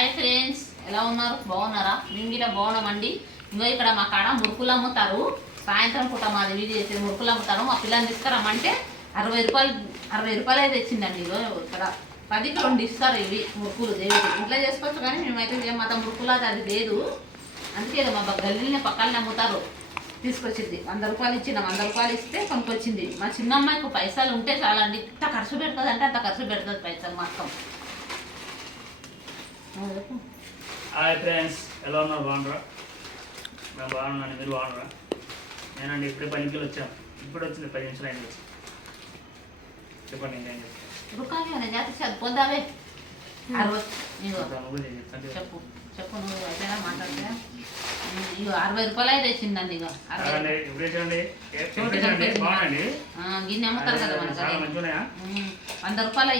Hi friends, ఎలా ఉన్నారు? బాగున్నారా? మేము ఇలా బాగున్నామండి. ఇంకో ఇక్కడ మా కాడ మురుకులు అమ్ముతారు. సాయంత్రం పూట మాది వీధి చేసి మురుకులు అమ్ముతారు. మా పిల్లల్ని తీసుకురమ్మంటే 60 రూపాయలు అయితే తెచ్చిందండి. ఇగో ఇక్కడ 10కి 2 ఇస్తారు. ఇవి మురుకులు దేవి ఇంట్లో చేసుకోవచ్చు, కానీ మేమైతే మాత మురుకులు అది లేదు. అందుకే మా గల్లీని పక్కనే అమ్ముతారు. తీసుకొచ్చింది 100 రూపాయలు ఇచ్చినాం. 100 రూపాయలు ఇస్తే కొనుక్కొచ్చింది. మా చిన్న అమ్మాయికి పైసలు ఉంటే చాలా అండి. ఇంత ఖర్చు పెడుతుంది అంటే అంత ఖర్చు పెడుతుంది పైసలు మొత్తం. హాయ్ ఫ్రెండ్స్, ఎలా ఉన్నారు? బాగున్నారా? మేము బాగున్నాను. మీరు బాగున్నారా? నేనండి ఇప్పుడే 10 కిలో వచ్చాను. ఇప్పుడు వచ్చింది 10 నిమిషాలు అయింది. చెప్పండి ఇంకేం చదువుకుందావే చెప్పు చెప్పు నువ్వు అయితే మాట్లాడితే. ఇగో 60 రూపాయలు అయితే తెచ్చిందండి. ఇగో గిన్నె అమ్ముతారు కదా మనకు. 100 రూపాయలు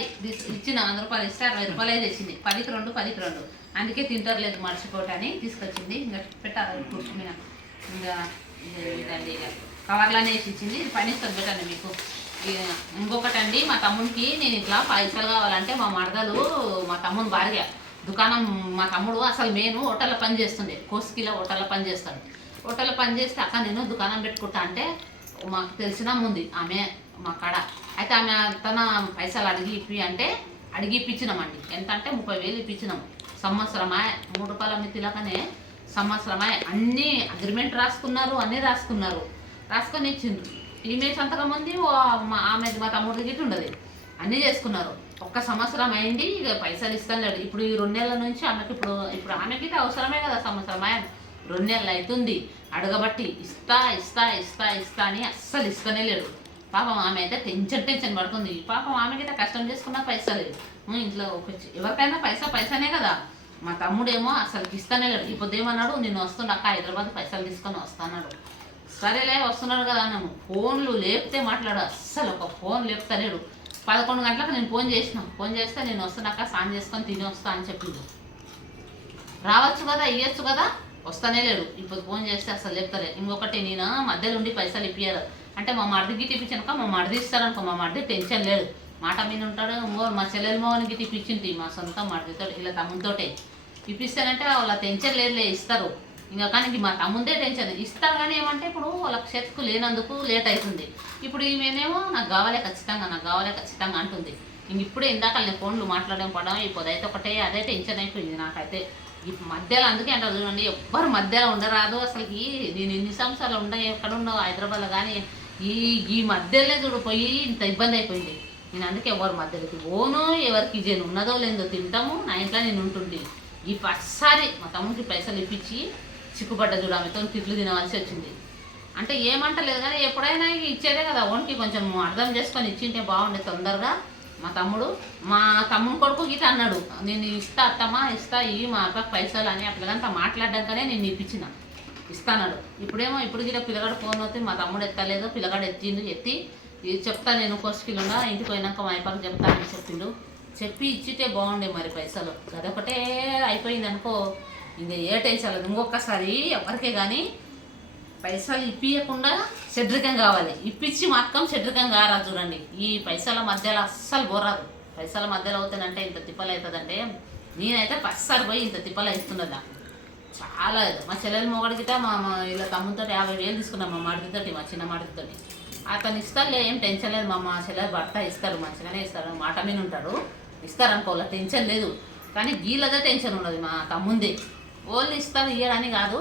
ఇచ్చిన 100 రూపాయలు ఇస్తే 60 రూపాయలు అయితే తెచ్చింది. 10కి 2 అందుకే తింటారులేదు మర్చిపోటని తీసుకొచ్చింది. ఇంకా పెట్టాలి మీద ఇంకా ఇదండి. ఇక కవర్లోనే వేసి ఇచ్చింది. ఇది పనిస్తుంది పెట్టండి మీకు. ఇంకొకటి అండి, మా తమ్ముడికి నేను ఇట్లా పైసలు కావాలంటే మా మరదలు మా తమ్ముని భార్య దుకాణం. మా తమ్ముడు అసలు నేను హోటల్లో పని చేస్తుండే. కోస్కిలో హోటల్లో పని చేస్తాను. హోటల్లో పని చేస్తే అక్క నేను దుకాణం పెట్టుకుంటా అంటే మాకు తెలిసిన ఉంది ఆమె మా కాడ. అయితే ఆమె తన పైసలు అడిగి ఇప్పి అంటే అడిగి ఇప్పించినామండి. ఎంత అంటే 30,000 ఇప్పించినాం. సంవత్సరమాయ 3 రూపాయల మితిలాగానే సంవత్సరమాయ. అన్నీ అగ్రిమెంట్ రాసుకున్నారు, అన్నీ రాసుకొని ఇచ్చిండ్రు. ఈమె సంతకం ఉంది, ఆమె మా తమ్ముడికి గిట్టు ఉండదు. అన్నీ చేసుకున్నారు. 1 సంవత్సరం అయింది. ఇక పైసలు ఇస్తాను లేడు. ఇప్పుడు ఈ 2 నెలల నుంచి ఆమెకి ఇప్పుడు ఆమెకి అవసరమే కదా సంవత్సరమాయ. 2 నెలలు అవుతుంది అడగబట్టి. ఇస్తా అని అస్సలు ఇస్తూనే లేడు. పాపం ఆమె అయితే టెన్షన్ పడుతుంది. పాపం ఆమెకైతే కష్టం చేసుకున్న పైసలు ఇంట్లో ఎవరికైనా పైసానే కదా. మా తమ్ముడేమో అసలుకి ఇస్తానే లేడు. ఇప్పుడు ఏమన్నాడు, నేను వస్తుండ అక్క హైదరాబాద్ పైసలు తీసుకొని వస్తాన్నాడు. సరేలే వస్తున్నాడు కదా అన్నాము. ఫోన్లు లేపితే మాట్లాడు. అస్సలు ఒక ఫోన్ లేపుతలేడు. 11 గంటలకు నేను ఫోన్ చేస్తే నేను వస్తున్నాక స్నానం చేసుకొని తిని వస్తా అని చెప్పిండు. రావచ్చు కదా, ఇవ్వచ్చు కదా, వస్తానే లేడు. ఇప్పుడు ఫోన్ చేస్తే అసలు లేపుతలేదు. ఇంకొకటి, నేను మధ్యలో ఉండి పైసలు ఇప్పియారు అంటే మా మరిదికి ఇప్పించానుక మా మరిది ఇస్తారనుకో. మా మరిది టెన్షన్ లేదు, మాట మీద ఉంటాడు. ఇంకో మా చెల్లెల మోహన్కి ఇప్పించింది మా సొంత మరిదితో ఇలా తమ్ముతోటే ఇప్పిస్తానంటే వాళ్ళ టెన్షన్ లేదులే, ఇస్తారు. ఇంకా కానీ మా తమ్ముందే టెన్షన్. ఇస్తారు కానీ ఏమంటే ఇప్పుడు వాళ్ళ చేతికి లేనందుకు లేట్ అవుతుంది. ఇప్పుడు ఈమెనేమో నాకు కావాలే ఖచ్చితంగా అంటుంది. ఇప్పుడే ఇందాక నేను ఫోన్లు మాట్లాడడం పడడం ఇప్పుడు అయితే ఒకటే అదే టెన్షన్ అయిపోయింది నాకైతే. ఈ మధ్యలో అందుకే అంటారు చూడండి, ఎవ్వరు మధ్యలో ఉండరాదు. అసలుకి నేను ఎన్ని సంవత్సరాలు ఎక్కడ ఉండవు హైదరాబాద్లో, కానీ ఈ మధ్యలోనే చూడిపోయి ఇంత ఇబ్బంది అయిపోయింది. నేను అందుకే ఎవరు మధ్యలోకి పోను. ఎవరికి జేను ఉన్నదో లేదో తింటాము. నా ఇంట్లో నేను ఉంటుండే. ఈ ఫస్ట్సారి మా తమ్ముడికి పైసలు ఇప్పించి చిక్కుపడ్డ చూడ ఆమెతో తిట్లు తినవలసి వచ్చింది. అంటే ఏమంటలేదు కానీ ఎప్పుడైనా ఇచ్చేదే కదా. ఓన్కి కొంచెం అర్థం చేసుకొని ఇచ్చింటే బాగుండే తొందరగా. మా తమ్ముడు కొడుకు గీత అన్నాడు, నేను ఇస్తా అత్తమ్మా ఇస్తా ఇవి మా అక్కకి పైసలు అని అట్లా మాట్లాడ్డాకనే నేను ఇప్పించిన ఇస్తాన్నాడు. ఇప్పుడు గీత పిల్లగాడు ఫోన్ అవుతుంది. మా తమ్ముడు ఎత్తలేదు, పిల్లగాడు ఎత్తి చెప్తా నేను కోసుకిల్లుండా ఇంటికి పోయినాక మా అయ్యప్పకి చెప్తా అని చెప్పిండు. చెప్పి ఇచ్చితే బాగుండే మరి పైసలు. అదొకటే అయిపోయింది అనుకో, ఇంకా ఏ టెన్షన్ లేదు. ఇంకొకసారి ఎవరికే కానీ పైసలు ఇప్పియకుండా చెడ్రికం కావాలి. ఇప్పించి మాత్రం చెడ్రికం కారాదు చూడండి. ఈ పైసల మధ్యలో అస్సలు పోరాదు. పైసల మధ్యలో అవుతుందంటే ఇంత తిప్పలు అవుతుందంటే నేనైతే పస్సారి పోయి ఇంత తిప్పలు అవుతున్నది నాకు చాలా. మా చెల్లెల మొగడికిట మా ఇలా తమ్ముతో 50,000 తీసుకున్నాం. మా మడిదితోటి, మా చిన్న మడిదితోటి. అతను ఇస్తారులే, ఏం టెన్షన్ లేదు. మా చెల్లెల భర్త ఇస్తారు, మంచిగానే ఇస్తారు, మాట మీద ఉంటారు, ఇస్తారు అనుకోవాలి, టెన్షన్ లేదు. కానీ వీళ్ళదే టెన్షన్ ఉన్నది మా తమ్ముందే. వాళ్ళు ఇస్తారు ఇయ్యడని కాదు.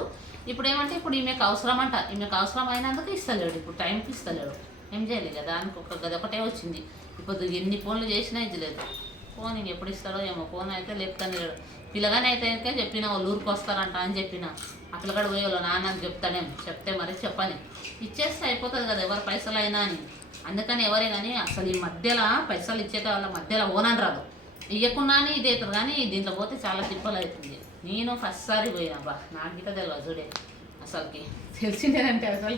ఇప్పుడు ఏమంటే ఇప్పుడు ఈమెకు అవసరం అంట. ఈమెకు అవసరం అయినందుకు ఇస్తలేడు. ఇప్పుడు టైంకి ఇస్తలేడు. ఏం చేయలేదు కదా, దానికి గదొకటే వచ్చింది. ఇప్పుడు ఎన్ని ఫోన్లు చేసినా ఇది లేదు. ఫోన్ ఎప్పుడు ఇస్తాడో ఏమో. ఫోన్ అయితే లేపుతానే లేడు. పిల్లగానే అయితే చెప్పిన వాళ్ళు ఊరికి వస్తారంట అని చెప్పిన. ఆ పిల్లగాడు పోయి వాళ్ళ నాన్నని చెప్తే మరి చెప్పని ఇచ్చేస్తే అయిపోతుంది కదా, ఎవరి పైసలు అయినా అని. అందుకని ఎవరే కానీ అసలు ఈ మధ్యలో పైసలు ఇచ్చేట వాళ్ళ మధ్యలో ఓనని రాదు. ఇవ్వకుండానే ఇది అవుతుంది. కానీ దీంట్లో పోతే చాలా తిప్పలు అవుతుంది. నేను ఫస్ట్ సారి పోయినా బా, నాకు గిట్ట తెలియదు చూడే. అసలుకి తెలిసిందేనంటే అసలు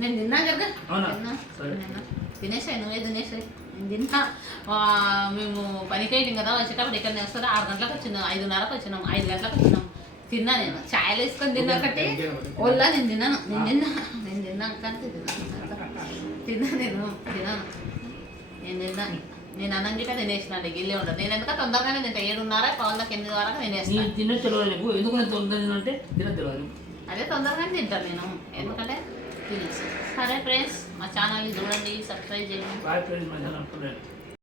నేను తిన్నా జరగ తినేసాయి. నువ్వే తినేసాయి. నేను తిన్నా. మేము పనికి వెళ్ళింది కదా, వచ్చేటప్పుడు ఇక్కడ వస్తారు. 6 గంటలకు వచ్చినాం, 5:30కు వచ్చినాం, 5 గంటలకు వచ్చినాం. తిన్నా నేను ఛాయలు వేసుకొని తిన్నా ఒకటి ఓల్లా. నేను తిన్నాను కానీ తిన్నాను నేను తిన్నాను. నేను అన్నం గిట్ట తినేసినండి గిల్లే ఉండదు. నేను ఎందుకంటే తొందరగానే తింటా 7:30 పావులకు 8 వరకు నీ తినేస్తాను. తిన్న తెలియదు నీకు ఎందుకు నేను తొందర అంటే తిన తెలియదు. అదే తొందరగానే తింటాను నేను ఎందుకంటే తినేసి. సరే ఫ్రెండ్స్ మా ఛానల్ని చూడండి, సబ్స్క్రైబ్ చేయండి. బాయ్ ఫ్రెండ్స్, మధ్యాహ్నం